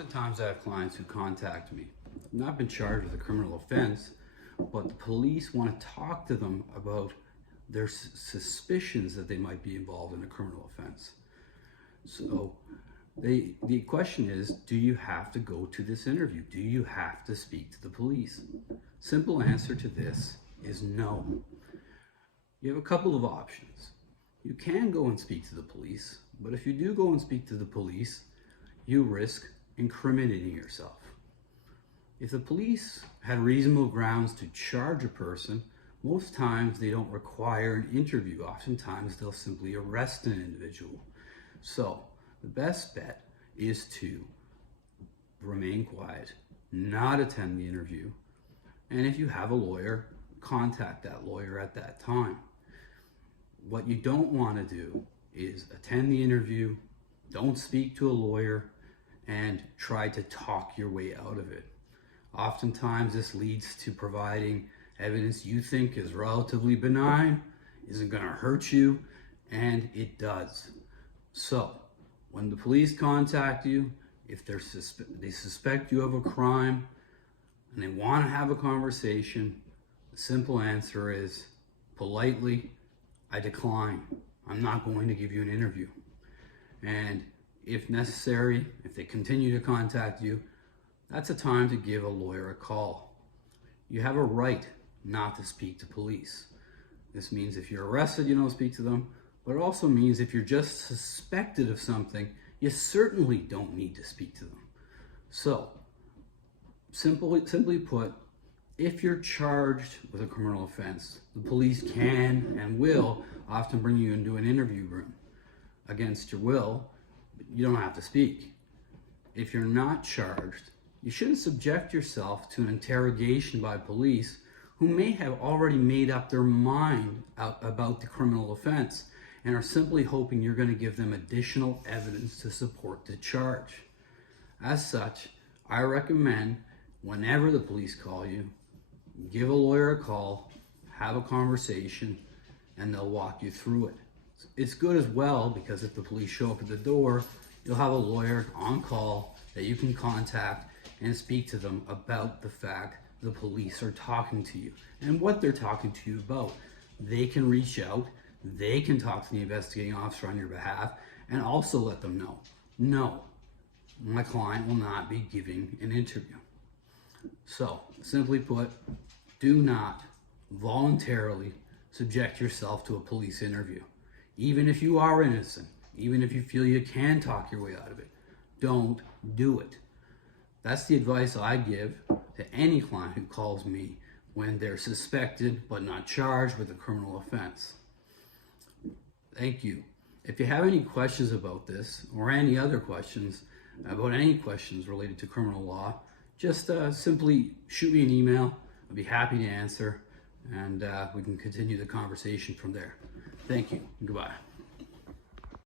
Oftentimes I have clients who contact me, not been charged with a criminal offense, but the police want to talk to them about their suspicions that they might be involved in a criminal offense. So the question is, do you have to go to this interview? Do you have to speak to the police? Simple answer to this is no. You have a couple of options. You can go and speak to the police, but if you do go and speak to the police, you risk incriminating yourself. If the police had reasonable grounds to charge a person, most times they don't require an interview. Oftentimes they'll simply arrest an individual. So the best bet is to remain quiet, not attend the interview, and if you have a lawyer, contact that lawyer at that time. What you don't want to do is attend the interview, don't speak to a lawyer, and try to talk your way out of it. Oftentimes this leads to providing evidence you think is relatively benign, isn't going to hurt you, and it does. So when the police contact you, if they suspect you of a crime and they want to have a conversation, the simple answer is politely, I decline. I'm not going to give you an interview. And if necessary, if they continue to contact you, that's a time to give a lawyer a call. You have a right not to speak to police. This means if you're arrested, you don't speak to them, but it also means if you're just suspected of something, you certainly don't need to speak to them. So, simply put, if you're charged with a criminal offense, the police can and will often bring you into an interview room against your will, but you don't have to speak. If you're not charged, you shouldn't subject yourself to an interrogation by police who may have already made up their mind about the criminal offense and are simply hoping you're going to give them additional evidence to support the charge. As such, I recommend whenever the police call you, give a lawyer a call, have a conversation, and they'll walk you through it. It's good as well because if the police show up at the door, you'll have a lawyer on call that you can contact and speak to them about the fact the police are talking to you and what they're talking to you about. They can reach out, they can talk to the investigating officer on your behalf, and also let them know, no, my client will not be giving an interview. So, simply put, do not voluntarily subject yourself to a police interview. Even if you are innocent, even if you feel you can talk your way out of it, don't do it. That's the advice I give to any client who calls me when they're suspected but not charged with a criminal offense. Thank you. If you have any questions about this or any other questions about any questions related to criminal law, just simply shoot me an email. I'll be happy to answer, and we can continue the conversation from there. Thank you. Goodbye.